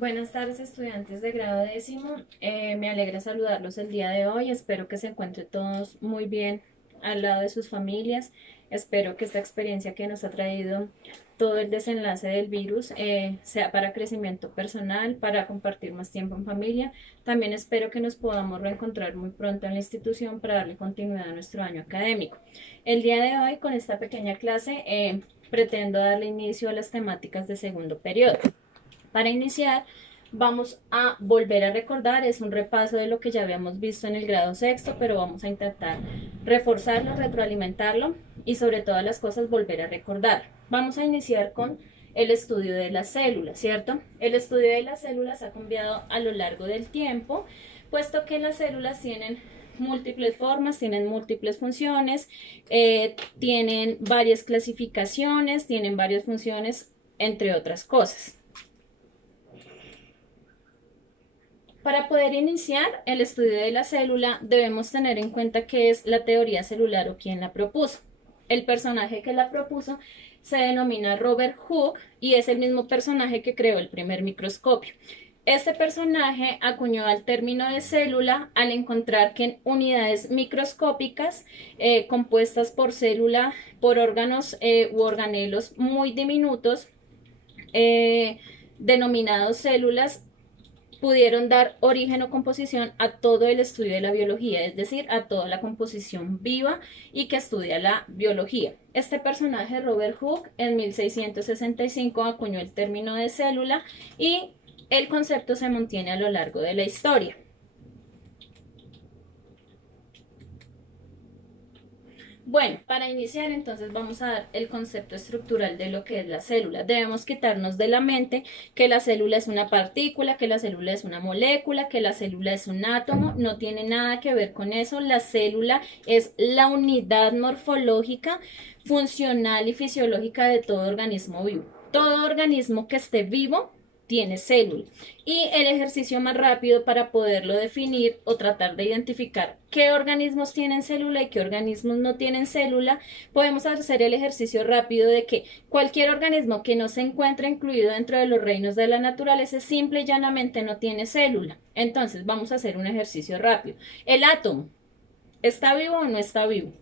Buenas tardes, estudiantes de grado décimo. Me alegra saludarlos el día de hoy. Espero que se encuentren todos muy bien al lado de sus familias. Espero que esta experiencia que nos ha traído todo el desenlace del virus sea para crecimiento personal, para compartir más tiempo en familia. También espero que nos podamos reencontrar muy pronto en la institución para darle continuidad a nuestro año académico. El día de hoy, con esta pequeña clase, pretendo darle inicio a las temáticas de segundo periodo. Para iniciar, vamos a volver a recordar, es un repaso de lo que ya habíamos visto en el grado sexto, pero vamos a intentar reforzarlo, retroalimentarlo y sobre todas las cosas volver a recordar. Vamos a iniciar con el estudio de las células, ¿cierto? El estudio de las células ha cambiado a lo largo del tiempo, puesto que las células tienen múltiples formas, tienen múltiples funciones, tienen varias clasificaciones, tienen varias funciones, entre otras cosas. Para poder iniciar el estudio de la célula, debemos tener en cuenta qué es la teoría celular o quién la propuso. El personaje que la propuso se denomina Robert Hooke y es el mismo personaje que creó el primer microscopio. Este personaje acuñó el término de célula al encontrar que en unidades microscópicas compuestas por célula, por órganos u organelos muy diminutos, denominados células, pudieron dar origen o composición a todo el estudio de la biología, es decir, a toda la composición viva y que estudia la biología. Este personaje, Robert Hooke, en 1665 acuñó el término de célula y el concepto se mantiene a lo largo de la historia. Bueno, para iniciar entonces vamos a dar el concepto estructural de lo que es la célula. Debemos quitarnos de la mente que la célula es una partícula, que la célula es una molécula, que la célula es un átomo. No tiene nada que ver con eso. La célula es la unidad morfológica, funcional y fisiológica de todo organismo vivo. Todo organismo que esté vivo tiene célula. Y el ejercicio más rápido para poderlo definir o tratar de identificar qué organismos tienen célula y qué organismos no tienen célula, podemos hacer el ejercicio rápido de que cualquier organismo que no se encuentre incluido dentro de los reinos de la naturaleza simple y llanamente no tiene célula. Entonces vamos a hacer un ejercicio rápido. El átomo, ¿está vivo o no está vivo?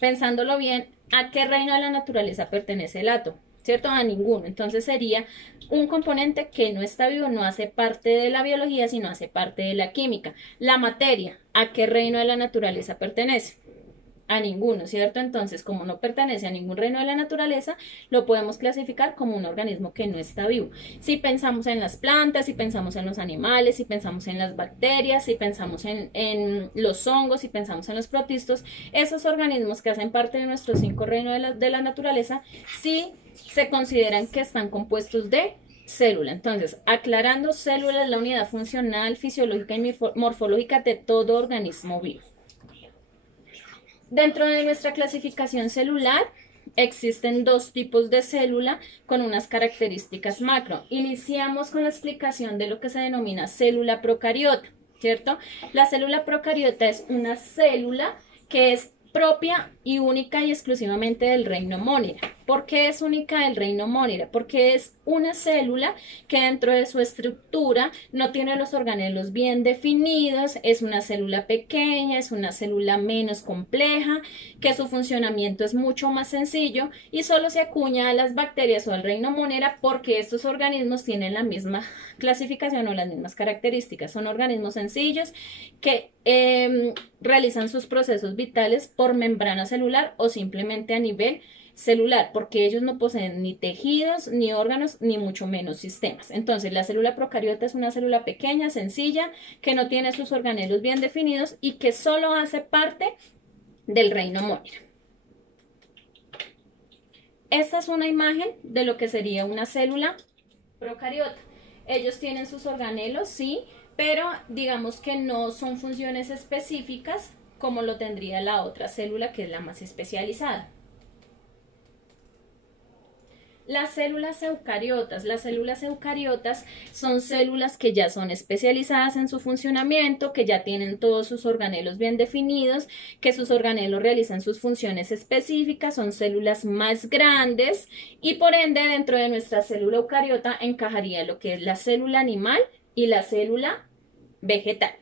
Pensándolo bien, ¿a qué reino de la naturaleza pertenece el átomo? ¿Cierto? A ninguno. Entonces sería un componente que no está vivo, no hace parte de la biología, sino hace parte de la química. La materia, ¿a qué reino de la naturaleza pertenece? A ninguno, ¿cierto? Entonces, como no pertenece a ningún reino de la naturaleza, lo podemos clasificar como un organismo que no está vivo. Si pensamos en las plantas, si pensamos en los animales, si pensamos en las bacterias, si pensamos en los hongos, si pensamos en los protistos, esos organismos que hacen parte de nuestros 5 reinos de la naturaleza, sí se consideran que están compuestos de célula. Entonces, aclarando, célula es la unidad funcional, fisiológica y morfológica de todo organismo vivo. Dentro de nuestra clasificación celular existen 2 tipos de célula con unas características macro. Iniciamos con la explicación de lo que se denomina célula procariota, ¿cierto? La célula procariota es una célula que es propia y única y exclusivamente del reino Monera. ¿Por qué es única del reino Monera? Porque es una célula que dentro de su estructura no tiene los organelos bien definidos, es una célula pequeña, es una célula menos compleja, que su funcionamiento es mucho más sencillo y solo se acuña a las bacterias o al reino Monera porque estos organismos tienen la misma clasificación o las mismas características. Son organismos sencillos que realizan sus procesos vitales por membrana celular o simplemente a nivel celular, porque ellos no poseen ni tejidos, ni órganos, ni mucho menos sistemas. Entonces, la célula procariota es una célula pequeña, sencilla, que no tiene sus organelos bien definidos y que solo hace parte del reino Monera. Esta es una imagen de lo que sería una célula procariota. Ellos tienen sus organelos, sí, pero digamos que no son funciones específicas como lo tendría la otra célula, que es la más especializada. Las células eucariotas son células que ya son especializadas en su funcionamiento, que ya tienen todos sus organelos bien definidos, que sus organelos realizan sus funciones específicas, son células más grandes y por ende dentro de nuestra célula eucariota encajaría lo que es la célula animal y la célula vegetal.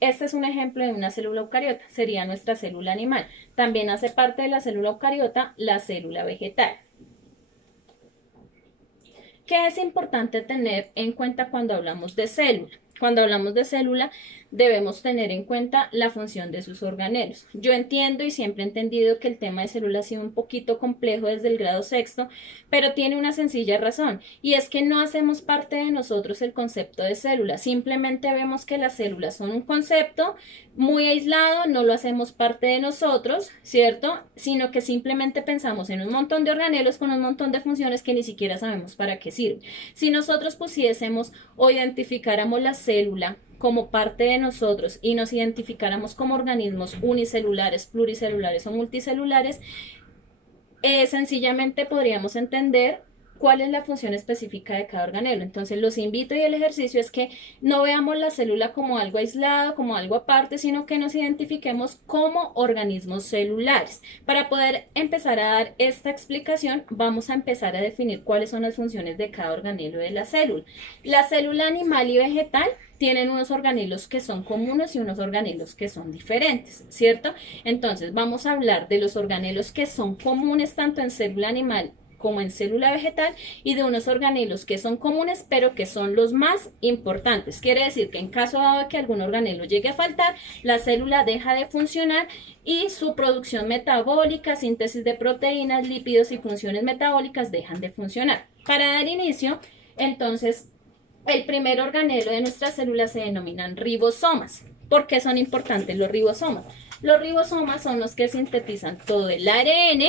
Este es un ejemplo de una célula eucariota, sería nuestra célula animal. También hace parte de la célula eucariota la célula vegetal. ¿Qué es importante tener en cuenta cuando hablamos de célula? Cuando hablamos de célula, debemos tener en cuenta la función de sus organelos. Yo entiendo y siempre he entendido que el tema de célula ha sido un poquito complejo desde el grado sexto, pero tiene una sencilla razón, y es que no hacemos parte de nosotros el concepto de célula. Simplemente vemos que las células son un concepto muy aislado, no lo hacemos parte de nosotros, ¿cierto? Sino que simplemente pensamos en un montón de organelos con un montón de funciones que ni siquiera sabemos para qué sirven. Si nosotros pusiésemos o identificáramos la célula como parte de nosotros y nos identificáramos como organismos unicelulares, pluricelulares o multicelulares, sencillamente podríamos entender cuál es la función específica de cada organelo. Entonces los invito y el ejercicio es que no veamos la célula como algo aislado, como algo aparte, sino que nos identifiquemos como organismos celulares. Para poder empezar a dar esta explicación, vamos a empezar a definir cuáles son las funciones de cada organelo de la célula. La célula animal y vegetal tienen unos organelos que son comunes y unos organelos que son diferentes, ¿cierto? Entonces vamos a hablar de los organelos que son comunes tanto en célula animal como en célula vegetal y de unos organelos que son comunes pero que son los más importantes. Quiere decir que en caso de que algún organelo llegue a faltar, la célula deja de funcionar y su producción metabólica, síntesis de proteínas, lípidos y funciones metabólicas dejan de funcionar. Para dar inicio, entonces, el primer organelo de nuestras células se denominan ribosomas. ¿Por qué son importantes los ribosomas? Los ribosomas son los que sintetizan todo el ARN,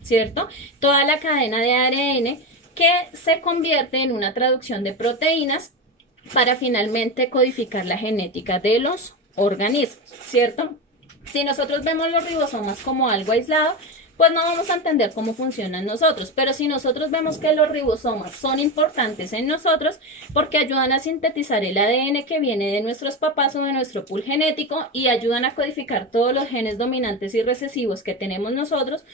¿cierto? Toda la cadena de ARN que se convierte en una traducción de proteínas para finalmente codificar la genética de los organismos, ¿cierto? Si nosotros vemos los ribosomas como algo aislado, pues no vamos a entender cómo funcionan nosotros, pero si nosotros vemos que los ribosomas son importantes en nosotros porque ayudan a sintetizar el ADN que viene de nuestros papás o de nuestro pool genético y ayudan a codificar todos los genes dominantes y recesivos que tenemos nosotros,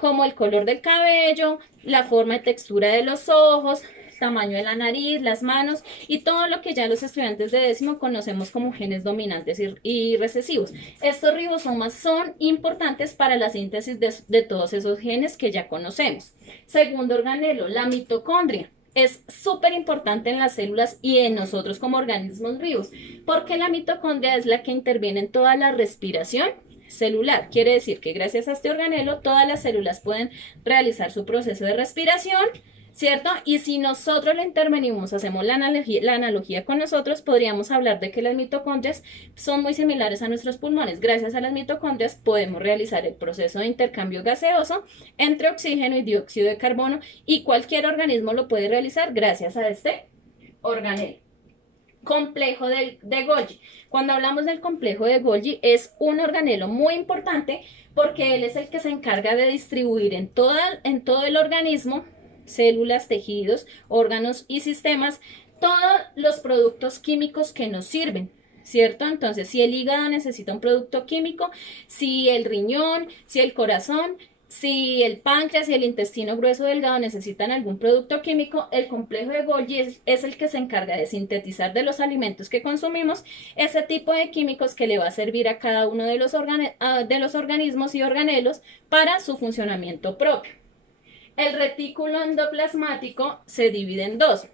como el color del cabello, la forma y textura de los ojos, tamaño de la nariz, las manos y todo lo que ya los estudiantes de décimo conocemos como genes dominantes y recesivos. Estos ribosomas son importantes para la síntesis de todos esos genes que ya conocemos. Segundo organelo, la mitocondria. Es súper importante en las células y en nosotros como organismos vivos, porque la mitocondria es la que interviene en toda la respiración celular. Quiere decir que gracias a este organelo todas las células pueden realizar su proceso de respiración, ¿cierto? Y si nosotros le intervenimos, hacemos la analogía con nosotros, podríamos hablar de que las mitocondrias son muy similares a nuestros pulmones. Gracias a las mitocondrias podemos realizar el proceso de intercambio gaseoso entre oxígeno y dióxido de carbono y cualquier organismo lo puede realizar gracias a este organelo. Complejo de Golgi. Cuando hablamos del complejo de Golgi es un organelo muy importante porque él es el que se encarga de distribuir en todo el organismo, células, tejidos, órganos y sistemas, todos los productos químicos que nos sirven, ¿cierto? Entonces, si el hígado necesita un producto químico, si el riñón, si el corazón, si el páncreas y el intestino grueso delgado necesitan algún producto químico, el complejo de Golgi es el que se encarga de sintetizar de los alimentos que consumimos ese tipo de químicos que le va a servir a cada uno de los organismos y organelos para su funcionamiento propio. El retículo endoplasmático se divide en dos.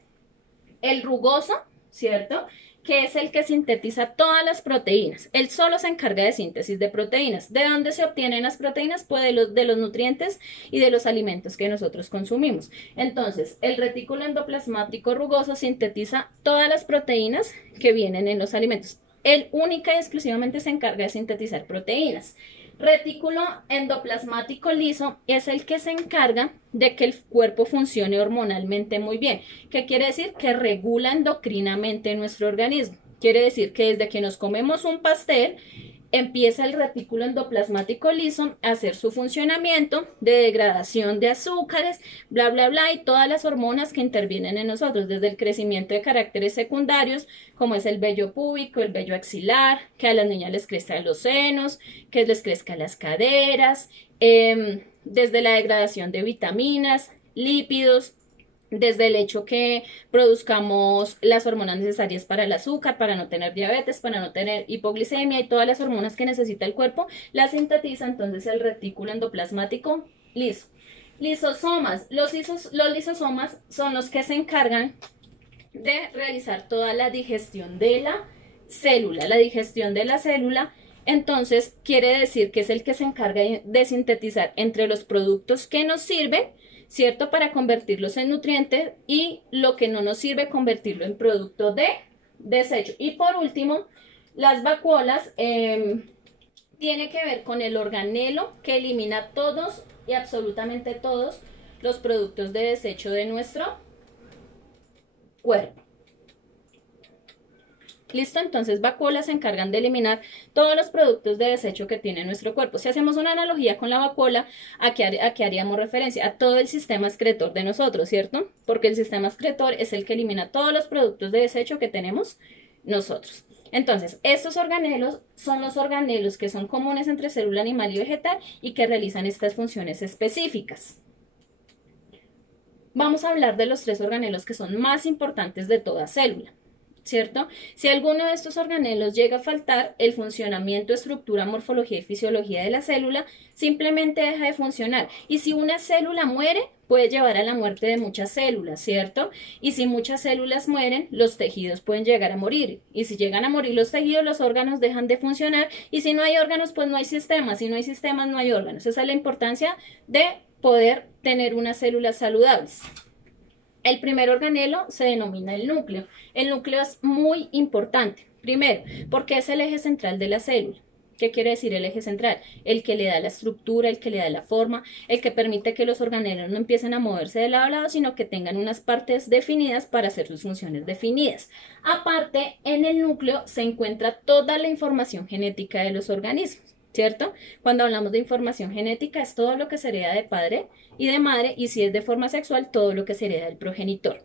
El rugoso, ¿cierto?, que es el que sintetiza todas las proteínas. Él solo se encarga de síntesis de proteínas. ¿De dónde se obtienen las proteínas? Pues de los nutrientes y de los alimentos que nosotros consumimos. Entonces, el retículo endoplasmático rugoso sintetiza todas las proteínas que vienen en los alimentos. Él única y exclusivamente se encarga de sintetizar proteínas. Retículo endoplasmático liso es el que se encarga de que el cuerpo funcione hormonalmente muy bien. ¿Qué quiere decir? Que regula endocrinamente nuestro organismo. Quiere decir que desde que nos comemos un pastel, empieza el retículo endoplasmático liso a hacer su funcionamiento de degradación de azúcares, bla, bla, bla, y todas las hormonas que intervienen en nosotros, desde el crecimiento de caracteres secundarios, como es el vello púbico, el vello axilar, que a las niñas les crezcan los senos, que les crezcan las caderas, desde la degradación de vitaminas, lípidos, desde el hecho que produzcamos las hormonas necesarias para el azúcar, para no tener diabetes, para no tener hipoglicemia y todas las hormonas que necesita el cuerpo, las sintetiza entonces el retículo endoplasmático liso. Lisosomas. Los lisosomas son los que se encargan de realizar toda la digestión de la célula. La digestión de la célula, entonces, quiere decir que es el que se encarga de sintetizar entre los productos que nos sirven, ¿cierto? Para convertirlos en nutrientes y lo que no nos sirve, convertirlo en producto de desecho. Y por último, las vacuolas tiene que ver con el organelo que elimina todos y absolutamente todos los productos de desecho de nuestro cuerpo. ¿Listo? Entonces, vacuolas se encargan de eliminar todos los productos de desecho que tiene nuestro cuerpo. Si hacemos una analogía con la vacuola, ¿a qué haríamos referencia? A todo el sistema excretor de nosotros, ¿cierto? Porque el sistema excretor es el que elimina todos los productos de desecho que tenemos nosotros. Entonces, estos organelos son los organelos que son comunes entre célula animal y vegetal y que realizan estas funciones específicas. Vamos a hablar de los 3 organelos que son más importantes de toda célula, ¿cierto? Si alguno de estos organelos llega a faltar, el funcionamiento, estructura, morfología y fisiología de la célula simplemente deja de funcionar. Y si una célula muere, puede llevar a la muerte de muchas células, ¿cierto? Y si muchas células mueren, los tejidos pueden llegar a morir. Y si llegan a morir los tejidos, los órganos dejan de funcionar. Y si no hay órganos, pues no hay sistemas. Si no hay sistemas, no hay órganos. Esa es la importancia de poder tener unas células saludables. El primer organelo se denomina el núcleo. El núcleo es muy importante. Primero, porque es el eje central de la célula. ¿Qué quiere decir el eje central? El que le da la estructura, el que le da la forma, el que permite que los organelos no empiecen a moverse de lado a lado, sino que tengan unas partes definidas para hacer sus funciones definidas. Aparte, en el núcleo se encuentra toda la información genética de los organismos, ¿cierto? Cuando hablamos de información genética es todo lo que se hereda de padre y de madre, y si es de forma sexual, todo lo que se hereda del progenitor.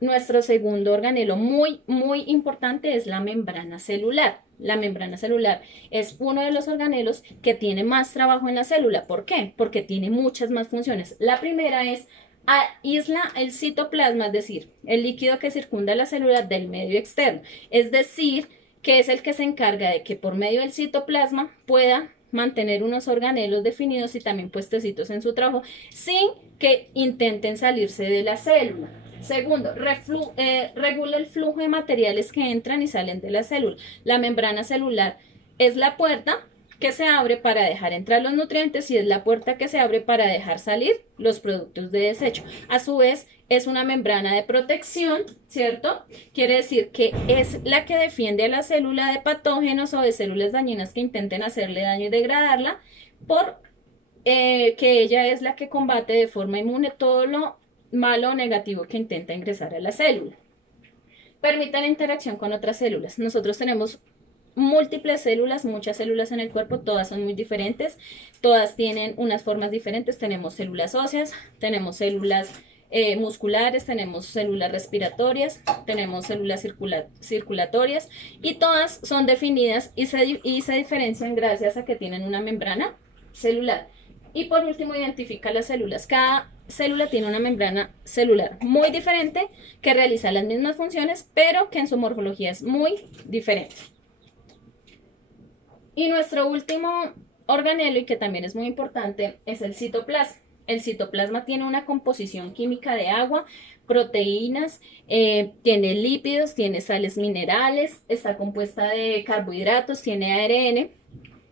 Nuestro segundo organelo muy importante es la membrana celular. La membrana celular es uno de los organelos que tiene más trabajo en la célula. ¿Por qué? Porque tiene muchas más funciones. La primera es aísla el citoplasma, es decir, el líquido que circunda la célula del medio externo. Es decir, que es el que se encarga de que por medio del citoplasma pueda mantener unos organelos definidos y también puestecitos en su trabajo sin que intenten salirse de la célula. Segundo, regula el flujo de materiales que entran y salen de la célula. La membrana celular es la puerta que se abre para dejar entrar los nutrientes y es la puerta que se abre para dejar salir los productos de desecho. A su vez, es una membrana de protección, ¿cierto? Quiere decir que es la que defiende a la célula de patógenos o de células dañinas que intenten hacerle daño y degradarla, que ella es la que combate de forma inmune todo lo malo o negativo que intenta ingresar a la célula. Permite la interacción con otras células. Nosotros tenemos múltiples células, muchas células en el cuerpo, todas son muy diferentes, todas tienen unas formas diferentes. Tenemos células óseas, tenemos células musculares, tenemos células respiratorias, tenemos células circulatorias y todas son definidas y se diferencian gracias a que tienen una membrana celular. Y por último, identifica las células. Cada célula tiene una membrana celular muy diferente que realiza las mismas funciones, pero que en su morfología es muy diferente. Y nuestro último organelo, y que también es muy importante, es el citoplasma. El citoplasma tiene una composición química de agua, proteínas, tiene lípidos, tiene sales minerales, está compuesta de carbohidratos, tiene ARN.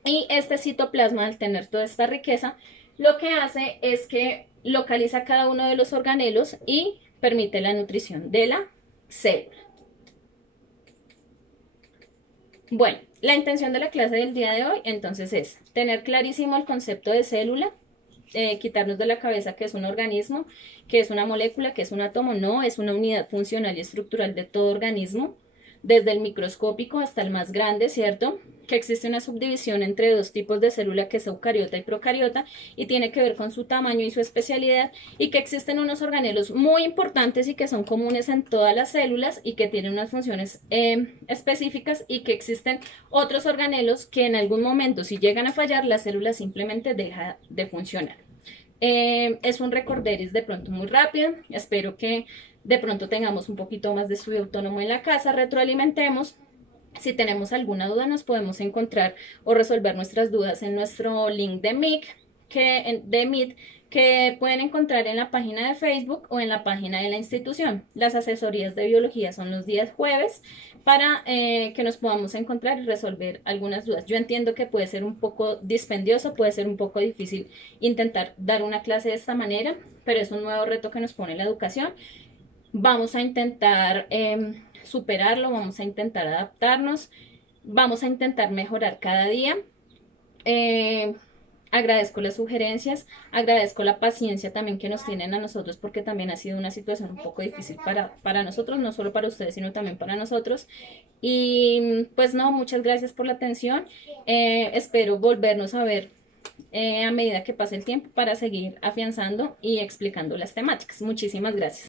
Y este citoplasma, al tener toda esta riqueza, lo que hace es que localiza cada uno de los organelos y permite la nutrición de la célula. Bueno, la intención de la clase del día de hoy entonces es tener clarísimo el concepto de célula, quitarnos de la cabeza que es un organismo, que es una molécula, que es un átomo. No, es una unidad funcional y estructural de todo organismo. desde el microscópico hasta el más grande, ¿cierto? Que existe una subdivisión entre dos tipos de célula, que es eucariota y procariota, y tiene que ver con su tamaño y su especialidad, y que existen unos organelos muy importantes y que son comunes en todas las células y que tienen unas funciones específicas, y que existen otros organelos que en algún momento, si llegan a fallar, la célula simplemente deja de funcionar. Es un recorderis de pronto muy rápido. Espero que de pronto tengamos un poquito más de estudio autónomo en la casa, retroalimentemos. Si tenemos alguna duda, nos podemos encontrar o resolver nuestras dudas en nuestro link de Meet, que pueden encontrar en la página de Facebook o en la página de la institución. Las asesorías de biología son los días jueves para que nos podamos encontrar y resolver algunas dudas. Yo entiendo que puede ser un poco dispendioso, puede ser un poco difícil intentar dar una clase de esta manera, pero es un nuevo reto que nos pone la educación. Vamos a intentar superarlo, vamos a intentar adaptarnos, vamos a intentar mejorar cada día. Agradezco las sugerencias, agradezco la paciencia también que nos tienen a nosotros, porque también ha sido una situación un poco difícil para nosotros, no solo para ustedes, sino también para nosotros. Y pues no, muchas gracias por la atención. Espero volvernos a ver a medida que pase el tiempo para seguir afianzando y explicando las temáticas. Muchísimas gracias.